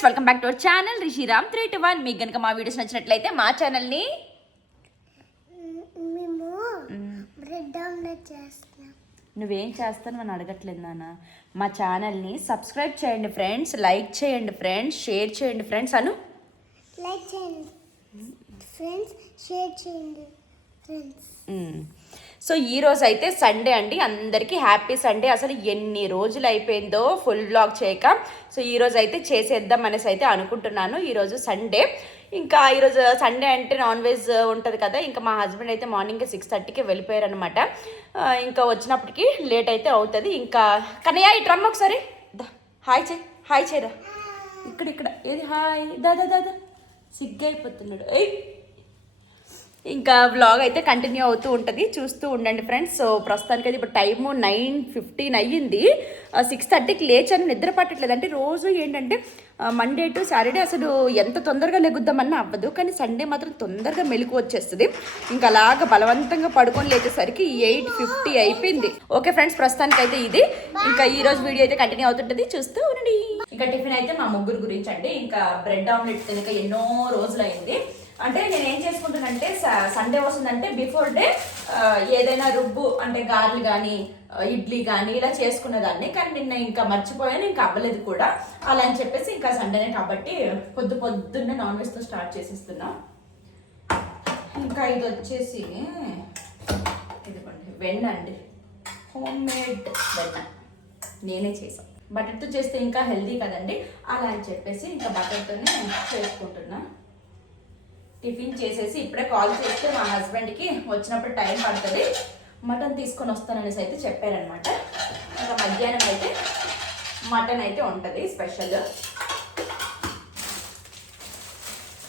Friends welcome back to our channel. Rishiram three two one మీకు కనుక మా videos నచ్చినట్లయితే మా ఛానల్ని నువ్వేం చేస్తాను అని అడగట్లేదు నాన్న. మా ఛానల్ని సబ్స్క్రైబ్ చేయండి ఫ్రెండ్స్ లైక్ చేయండి ఫ్రెండ్స్ షేర్ చేయండి ఫ్రెండ్స్ అను. లైక్ చేయండి. ఫ్రెండ్స్ షేర్ చేయండి ఫ్రెండ్స్. సో ఈ అయితే సండే అండి. అందరికీ హ్యాపీ సండే. అసలు ఎన్ని రోజులు అయిపోయిందో ఫుల్ బ్లాగ్ చేయక. సో ఈ రోజు అయితే చేసేద్దాం అనేసి అయితే అనుకుంటున్నాను. ఈరోజు సండే. ఇంకా ఈరోజు సండే అంటే నాన్ వెజ్ ఉంటుంది కదా. ఇంకా మా హస్బెండ్ అయితే మార్నింగ్ సిక్స్ థర్టీకి వెళ్ళిపోయారు అనమాట ఇంకా వచ్చినప్పటికి లేట్ అయితే అవుతుంది. ఇంకా కనయ్య ఇటు రమ్మ ఒకసారి. హాయ్ చే హాయ్ చేయరా ఇక్కడ ఇక్కడ. ఏది హాయ్. దాదా దాదా సిగ్గైపోతున్నాడు ఏయ్ ఇంకా వ్లాగ్ అయితే కంటిన్యూ అవుతూ ఉంటుంది. చూస్తూ ఉండండి ఫ్రెండ్స్ సో ప్రస్తుతానికి అయితే ఇప్పుడు టైము నైన్ ఫిఫ్టీన్ అయ్యింది. Uh, సిక్స్ థర్టీకి లేచాను. నిద్ర పట్టట్లేదు. అంటే రోజు ఏంటంటే మండే టు సాటర్డే అసలు ఎంత తొందరగా లెగుద్దామన్నా అవ్వదు. కానీ సండే మాత్రం తొందరగా మెలకు వచ్చేస్తుంది. ఇంకా అలాగ బలవంతంగా పడుకొని లేచేసరికి ఎయిట్ ఫిఫ్టీ అయిపోయింది. ఓకే ఫ్రెండ్స్ ప్రస్తుతానికి అయితే ఇది. ఇంకా ఈ రోజు వీడియో అయితే కంటిన్యూ అవుతుంటుంది. చూస్తూ ఉండండి. ఇంకా టిఫిన్ అయితే మా ముగ్గురు గురించి అండి. ఇంకా బ్రెడ్ ఆమ్లెట్ తినక ఎన్నో రోజులు అయింది అంటే నేను ఏం చేసుకుంటానంటే సండే వస్తుందంటే బిఫోర్ డే ఏదైనా రుబ్బు అంటే గారెలు కానీ ఇడ్లీ కానీ ఇలా చేసుకునేదాన్ని. కానీ నిన్న ఇంకా మర్చిపోయాను ఇంకా అవ్వలేదు కూడా. అలా అని చెప్పేసి ఇంకా సండేనే కాబట్టి పొద్దు పొద్దున్నే నాన్ వెజ్తో స్టార్ట్ చేసేస్తున్నా. ఇంకా ఇది వచ్చేసి ఇదిగోండి వెన్న అండి. హోమ్ మేడ్ వెన్న. నేనే చేసాను బటర్తో చేస్తే ఇంకా హెల్దీ కదండి. అలా అని చెప్పేసి ఇంకా బటర్తోనే చేసుకుంటున్నాను టిఫిన్ చేసేసి ఇప్పుడే కాల్ చేస్తే మా హస్బెండ్కి వచ్చినప్పుడు టైం పడుతుంది. మటన్ తీసుకొని వస్తాననేసి అయితే చెప్పారనమాట. ఇంకా మధ్యాహ్నం అయితే మటన్ అయితే ఉంటుంది స్పెషల్.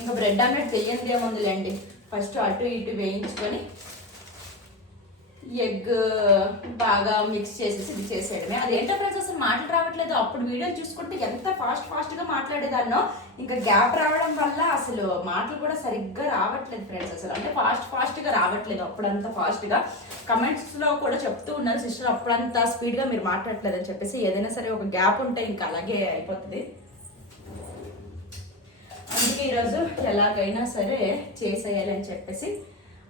ఇంకా బ్రెడ్ ఆమ్లెట్ తెలియనిది ఏముందిలేండి. ఫస్ట్ అటు ఇటు వేయించుకొని ఎగ్ బాగా మిక్స్ చేసేసి ఇది చేసేయడమే. అదేంటో ఫ్రెండ్స్ అసలు మాటలు రావట్లేదు. అప్పుడు వీడియో చూసుకుంటే ఎంత ఫాస్ట్ ఫాస్ట్గా మాట్లాడేదాన్నో ఇంకా గ్యాప్ రావడం వల్ల అసలు మాటలు కూడా సరిగ్గా రావట్లేదు ఫ్రెండ్స్ అసలు. అంటే ఫాస్ట్ ఫాస్ట్గా రావట్లేదు అప్పుడంత ఫాస్ట్గా కమెంట్స్లో కూడా చెప్తూ ఉన్నారు సిస్టర్ అప్పుడంత స్పీడ్గా మీరు మాట్లాడట్లేదు అని చెప్పేసి ఏదైనా సరే ఒక గ్యాప్ ఉంటే ఇంకా అలాగే అయిపోతుంది. అందుకే ఈరోజు ఎలాగైనా సరే చేసేయాలని చెప్పేసి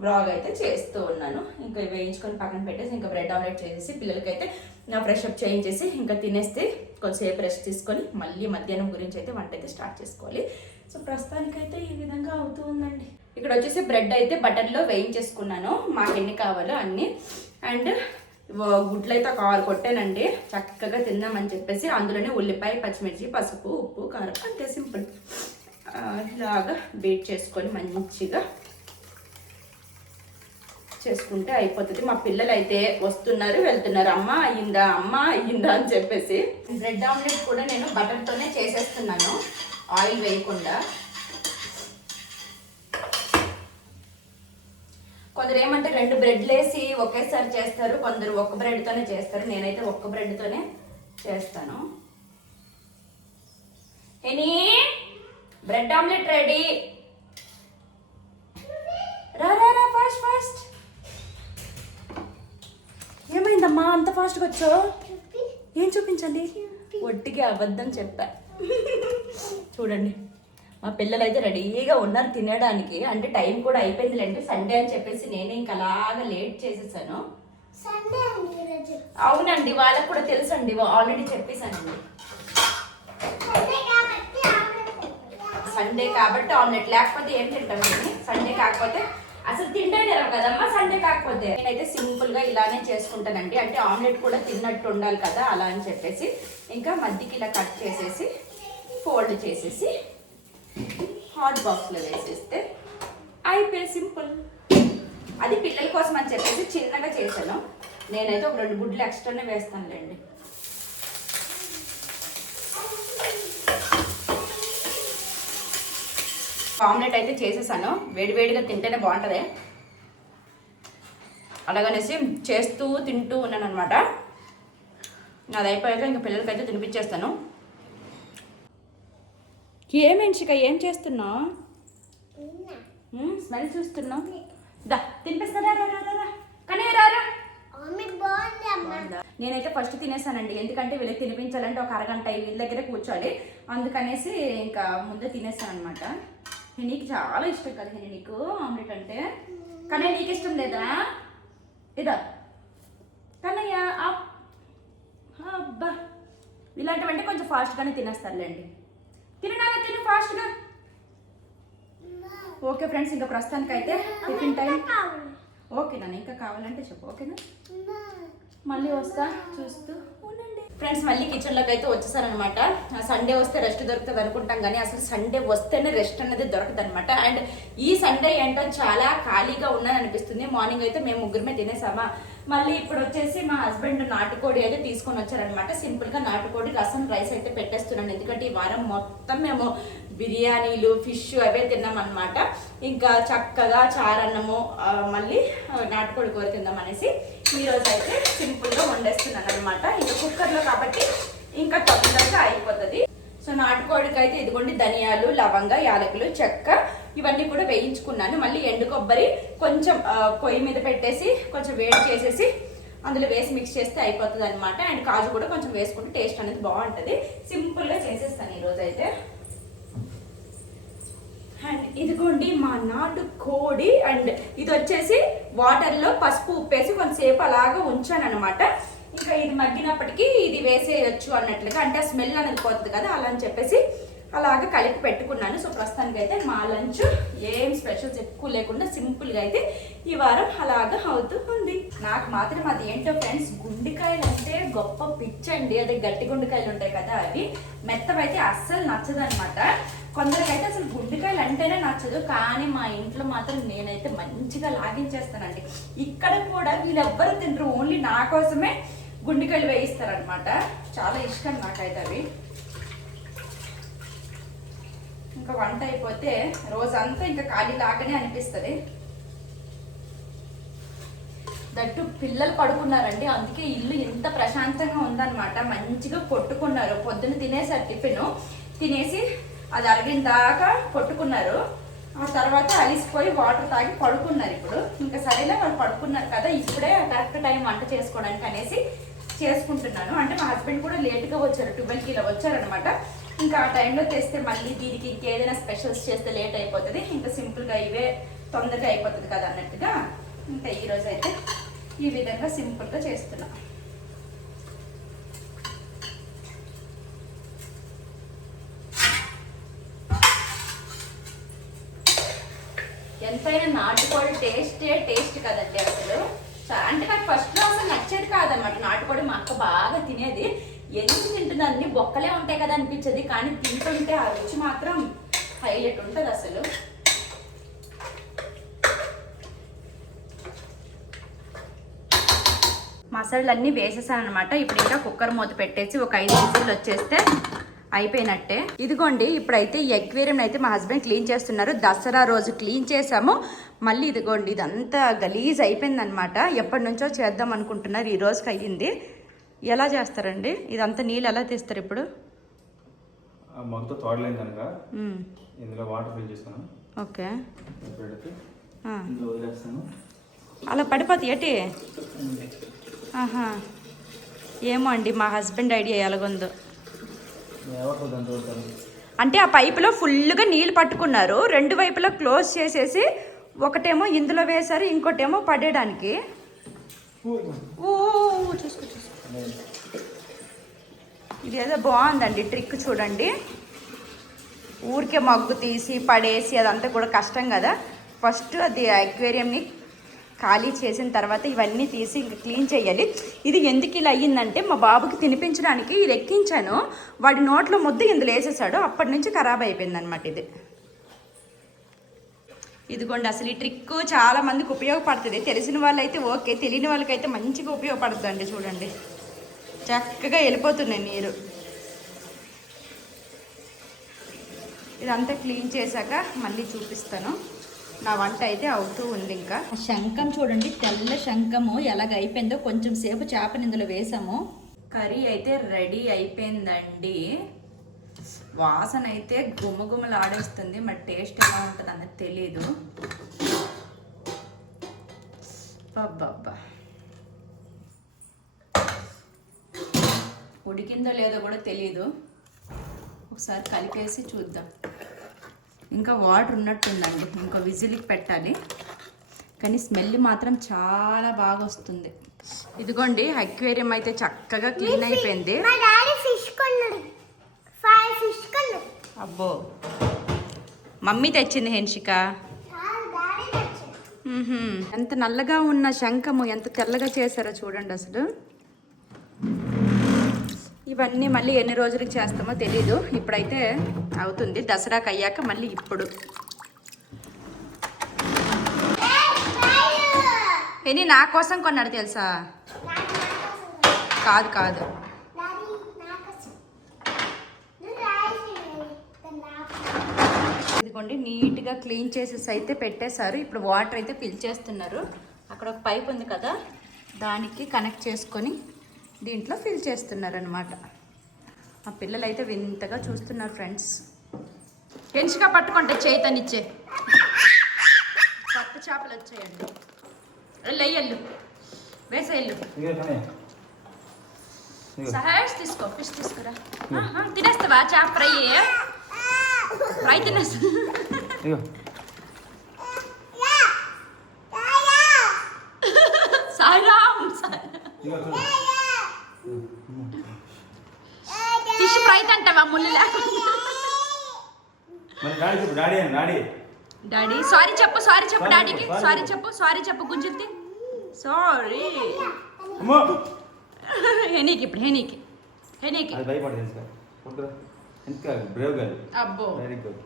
వ్లాగ్ అయితే చేస్తూ ఉన్నాను. ఇంకా వేయించుకొని పక్కన పెట్టేసి ఇంకా బ్రెడ్ ఆమ్లెట్ చేసేసి పిల్లలకైతే నా ఫ్రెష్ అప్ చేయించేసి ఇంకా తినేస్తే కొంచెంసేపు రెస్ట్ తీసుకొని మళ్ళీ మధ్యాహ్నం గురించి అయితే వంట అయితే స్టార్ట్ చేసుకోవాలి. సో ప్రస్తుతానికైతే ఈ విధంగా అవుతూ ఉందండి. ఇక్కడ వచ్చేసి బ్రెడ్ అయితే బటర్లో వేయించేసుకున్నాను. మాకు ఎన్ని కావాలో అన్నీ. అండ్ గుడ్లు అయితే ఒక ఆరు కొట్టానండి. చక్కగా తిందామని చెప్పేసి అందులోనే ఉల్లిపాయ పచ్చిమిర్చి పసుపు ఉప్పు కారం అంతే సింపుల్. ఇలాగా బీట్ చేసుకొని మంచిగా చేసుకుంటే అయిపోతుంది. మా పిల్లలు అయితే వస్తున్నారు వెళ్తున్నారు. అమ్మ అయ్యిందా అమ్మ అయ్యిందా అని చెప్పేసి. బ్రెడ్ ఆమ్లెట్ కూడా నేను బటర్తోనే చేసేస్తున్నాను. ఆయిల్ వేయకుండా. కొందరు ఏమంటే రెండు బ్రెడ్లు వేసి ఒకేసారి చేస్తారు కొందరు ఒక్క బ్రెడ్తోనే చేస్తారు. నేనైతే ఒక్క బ్రెడ్తోనే చేస్తాను. ఎనీ బ్రెడ్ ఆమ్లెట్ రెడీ రా రా రా ఫాస్ట్ ఫాస్ట్ ఏమైందమ్మా? అంత ఫాస్ట్గా వచ్చావు? ఏం చూపించండి? ఒట్టిగా అబద్ధం చెప్పా. చూడండి. మా పిల్లలు అయితే రెడీగా ఉన్నారు తినడానికి. అంటే టైం కూడా అయిపోయింది అంటే సండే అని చెప్పేసి నేనే ఇంకా అలాగా లేట్ చేసేసాను. అండి అవునండి వాళ్ళకు కూడా తెలుసండి. ఆల్రెడీ చెప్పేసానండి సండే కాబట్టి ఆమ్లెట్ సండే కాబట్టి ఆమ్లెట్. లేకపోతే ఏం తింటాం సండే కాకపోతే అసలు తింటే తినరు కదమ్మా సండే కాకపోతే. నేనైతే సింపుల్గా ఇలానే చేసుకుంటానండి. అంటే ఆమ్లెట్ కూడా తిన్నట్టు ఉండాలి కదా అలా అని చెప్పేసి. ఇంకా మధ్యకి ఇలా కట్ చేసేసి ఫోల్డ్ చేసేసి హాట్ బాక్స్లో వేసేస్తే అయిపోయి సింపుల్. అది పిల్లల కోసం అని చెప్పేసి చిన్నగా చేశాను. నేనైతే ఒక రెండు గుడ్లు ఎక్స్ట్రానే వేస్తానులేండి. ఆమ్లెట్ అయితే చేసేసాను. వేడివేడిగా తింటేనే బాగుంటుంది. అలాగనేసి చేస్తూ తింటూ ఉన్నాను అనమాట అది అయిపోయాక ఇంకా పిల్లలకైతే తినిపించేస్తాను ఏమేంచిక ఏం చేస్తున్నావు? స్మెల్ చూస్తున్నావు దా కానీ నేనైతే ఫస్ట్ తినేసానండి. ఎందుకంటే వీళ్ళకి తినిపించాలంటే ఒక అరగంట వీళ్ళ దగ్గరే కూర్చోాలి అందుకనేసి ఇంకా ముందే తినేసాను అనమాట నీకు చాలా ఇష్టం కదా హెని నీకు ఆమ్లెట్ అంటే. కానీ నీకు ఇష్టం లేదా? ఇదా. కన్నయ్య. అబ్బా. ఇలాంటివంటే కొంచెం ఫాస్ట్గానే తినేస్తారులేండి. తినడా తిను ఫాస్ట్గా. ఓకే ఫ్రెండ్స్ ఇంకా ప్రస్తుతానికి అయితే టిఫిన్ టైం. కావాలి. ఓకే నాన్న ఇంకా కావాలంటే చెప్పు ఓకేనా? మళ్ళీ వస్తా చూస్తూ ఫ్రెండ్స్ మళ్ళీ కిచెన్లోకి అయితే వచ్చేసారనమాట. సండే వస్తే రెస్ట్ దొరుకుతుంది అనుకుంటాం కానీ అసలు సండే వస్తేనే రెస్ట్ అనేది దొరకదు అనమాట అండ్ ఈ సండే ఏంటో చాలా ఖాళీగా ఉన్నాను అనిపిస్తుంది మార్నింగ్ అయితే మేము ముగ్గురమే తినేసామా? మళ్ళీ ఇప్పుడు వచ్చేసి మా హస్బెండ్ నాటుకోడి అయితే తీసుకొని వచ్చారనమాట. సింపుల్గా నాటుకోడి రసం రైస్ అయితే పెట్టేస్తున్నాను. ఎందుకంటే ఈ వారం మొత్తం మేము బిర్యానీలు ఫిష్ అవే తిన్నాం అనమాట ఇంకా చక్కగా చారన్నము మళ్ళీ నాటుకోడి కూర తిందాం అనేసి ఈ రోజు అయితే సింపుల్గా వండేస్తున్నాను అనమాట ఇంకా కుక్కర్లో కాబట్టి ఇంకా తొందరగా అయిపోతుంది. సో నాటుకోడికి అయితే ఇదిగోండి ధనియాలు లవంగ యాలకులు చెక్క ఇవన్నీ కూడా వేయించుకున్నాను. మళ్ళీ ఎండు కొబ్బరి కొంచెం పొయ్యి మీద పెట్టేసి కొంచెం వేడి చేసేసి అందులో వేసి మిక్స్ చేస్తే అయిపోతుంది అనమాట అండ్ కాజు కూడా కొంచెం వేసుకుంటే టేస్ట్ అనేది బాగుంటుంది. సింపుల్గా చేసేస్తాను ఈరోజు అయితే ఇదిగోండి మా నాటు కోడి అండ్ ఇది వచ్చేసి వాటర్లో పసుపు ఉప్పేసి కొంతసేపు అలాగా ఉంచాను అనమాట ఇంకా ఇది మగ్గినప్పటికీ ఇది వేసేయచ్చు అన్నట్లుగా అంటే ఆ స్మెల్ అనేది పోతుంది కదా అలా అని చెప్పేసి అలాగ కలిపి పెట్టుకున్నాను. సో ప్రస్తుతానికి అయితే మా లంచ్ ఏం స్పెషల్స్ ఎక్కువ లేకుండా సింపుల్గా అయితే ఈ వారం అలాగా అవుతూ ఉంది. నాకు మాత్రం అది ఏంటో ఫ్రెండ్స్ గుండెకాయలు అంటే గొప్ప పిచ్చండి. అదే గట్టి గుండెకాయలు ఉంటాయి కదా అవి. మెత్తవైతే అస్సలు నచ్చదనమాట కొందరికైతే అసలు గుండెకాయలు అంటేనే నచ్చదు కానీ మా ఇంట్లో మాత్రం నేనైతే మంచిగా లాగించేస్తానండి. ఇక్కడ కూడా వీళ్ళెవ్వరు తినరు ఓన్లీ నా కోసమే గుండెకాయలు వేయిస్తారనమాట చాలా ఇష్టం నాకైతే అవి. ఇంకా వంట అయిపోతే రోజంతా ఇంకా ఖాళీ లాగానే అనిపిస్తుంది. దట్టు పిల్లలు పడుకున్నారండి అందుకే ఇల్లు ఇంత ప్రశాంతంగా ఉందన్నమాట. మంచిగా కొట్టుకున్నారు. పొద్దున్న తినేసారు టిఫిన్ తినేసి అది అరిగిన దాకా కొట్టుకున్నారు. ఆ తర్వాత అలిసిపోయి వాటర్ తాగి పడుకున్నారు ఇప్పుడు. ఇంకా సరేలే వాళ్ళు పడుకున్నారు కదా ఇప్పుడే కరెక్ట్ టైం వంట చేసుకోవడానికి అనేసి చేసుకుంటున్నాను. అంటే మా హస్బెండ్ కూడా లేట్గా వచ్చారు ట్వెల్వ్కి ఇలా వచ్చారనమాట ఇంకా ఆ టైంలో తెస్తే మళ్ళీ దీనికి ఇంకేదైనా స్పెషల్స్ చేస్తే లేట్ అయిపోతుంది. ఇంకా సింపుల్గా ఇవే తొందరగా అయిపోతుంది కదా అన్నట్టుగా. ఇంకా ఈరోజు అయితే ఈ విధంగా సింపుల్గా చేస్తున్నాను ఎంతైనా నాటుకోడి టేస్టే టేస్ట్ కదండి అసలు. అంటే నాకు ఫస్ట్లో అసలు నచ్చేది కాదనమాట నాటుకోడి మా అక్క బాగా తినేది. ఎందుకు తింటుంది? అన్ని బొక్కలే ఉంటాయి కదా అనిపించేది. కానీ తింటుంటే ఆ రుచి మాత్రం హైలైట్ ఉంటుంది అసలు. మసాలాలన్నీ వేసేసాను అనమాట ఇప్పుడు ఇంకా కుక్కర్ మూత పెట్టేసి ఒక ఐదు విజిల్లు వచ్చేస్తే అయిపోయినట్టే. ఇదిగోండి ఇప్పుడైతే ఎక్వేరియం అయితే మా హస్బెండ్ క్లీన్ చేస్తున్నారు. దసరా రోజు క్లీన్ చేసాము మళ్ళీ ఇదిగోండి ఇదంతా గలీజ్ అయిపోయిందనమాట ఎప్పటి నుంచో చేద్దాం అనుకుంటున్నారు. ఈ రోజుకి అయ్యింది. ఎలా చేస్తారండి? ఇదంతా నీళ్ళు ఎలా తీస్తారు ఇప్పుడు? ఆ మగ్గుతో తోడలేం కనుక మ్మ్. ఇందులో వాటర్ ఫిల్ చేస్తాను. ఓకే. అలా పడిపోతాయి ఏటి? ఆహా. ఏమో అండి మా హస్బెండ్ ఐడియా ఎలాగుందో. అంటే ఆ పైపులో ఫుల్గా నీళ్ళు పట్టుకున్నారు. రెండు వైపులా క్లోజ్ చేసేసి ఒకటేమో ఇందులో వేశారు ఇంకోటేమో పడేయడానికి. ఓ చూసుకో చూసుకో. ఇది ఏదో బాగుందండి ట్రిక్ చూడండి. ఊరికే మగ్గు తీసి పడేసి అదంతా కూడా కష్టం కదా. ఫస్ట్ అది అక్వేరియంని ఖాళీ చేసిన తర్వాత ఇవన్నీ తీసి ఇంకా క్లీన్ చేయాలి. ఇది ఎందుకు ఇలా అయ్యిందంటే మా బాబుకి తినిపించడానికి ఇది ఎక్కించాను వాడి నోట్లో ముద్ద ఇందులో వేసేసాడు. అప్పటి నుంచి ఖరాబ్ అయిపోయింది అనమాట ఇది. ఇదిగోండి అసలు ఈ ట్రిక్ చాలా మందికి ఉపయోగపడుతుంది. తెలిసిన వాళ్ళైతే ఓకే తెలియని వాళ్ళకైతే మంచిగా ఉపయోగపడుతుందండి చూడండి. చక్కగా వెళ్ళిపోతున్నాయి నీరు. ఇదంతా క్లీన్ చేశాక మళ్ళీ చూపిస్తాను. నా వంట అయితే అవుతూ ఉంది ఇంకా. శంఖం చూడండి తెల్ల శంఖము ఎలాగ అయిపోయిందో కొంచెం సేపు చేపని ఇందులో వేసాము. కర్రీ అయితే రెడీ అయిపోయిందండి. వాసన అయితే గుమగుమలు ఆడేస్తుంది మరి టేస్ట్ ఎలా ఉంటుంది అనేది తెలీదు. అబ్బబ్బా ఉడికిందో లేదో కూడా తెలియదు ఒకసారి కలిపేసి చూద్దాం. ఇంకా వాటర్ ఉన్నట్టుందండి. ఇంకో విజిల్కి పెట్టాలి. కానీ స్మెల్ మాత్రం చాలా బాగా వస్తుంది. ఇదిగోండి అక్వేరియం అయితే చక్కగా క్లీన్ అయిపోయింది. అబ్బో. మమ్మీ తెచ్చింది హెన్షిక. ఎంత నల్లగా ఉన్న శంఖము ఎంత తెల్లగా చేశారో చూడండి అసలు. ఇవన్నీ మళ్ళీ ఎన్ని రోజులకి చేస్తామో తెలీదు. ఇప్పుడైతే అవుతుంది. దసరాకి అయ్యాక మళ్ళీ ఇప్పుడు. ఎన్ని? నా కోసం కొన్నాడు తెలుసా? కాదు కాదు. ఇదిగోండి నీట్గా క్లీన్ చేసేసి అయితే పెట్టేశారు. ఇప్పుడు వాటర్ అయితే ఫిల్ చేస్తున్నారు. అక్కడ ఒక పైప్ ఉంది కదా దానికి కనెక్ట్ చేసుకొని దీంట్లో ఫిల్ చేస్తున్నారు అనమాట ఆ పిల్లలు అయితే వింతగా చూస్తున్నారు ఫ్రెండ్స్ పెంచుగా పట్టుకుంటే చేతనిచ్చే. కొత్త చేపలు వచ్చాయండి. వెళ్ళు అయ్యల్లు వేసేయల్లు ఇదిగో సహాయస్ తీసుకో ఫిష్ తీసుకురా. తినేస్తావా? చేప ఫ్రై ఫ్రై తినేస్తా. సాయిరామ్ ఇదిగో ఫ్రై తింటావా ముళ్ళు డాడీ సారీ చెప్పు సారీ చెప్పు డాడీకి సారీ చెప్పు. సారీ చెప్పు గుంజుద్ది సారీ. హెనీకి ఇప్పుడు హెనీకి హెనీకి. భయపడదు అబ్బో. Very good.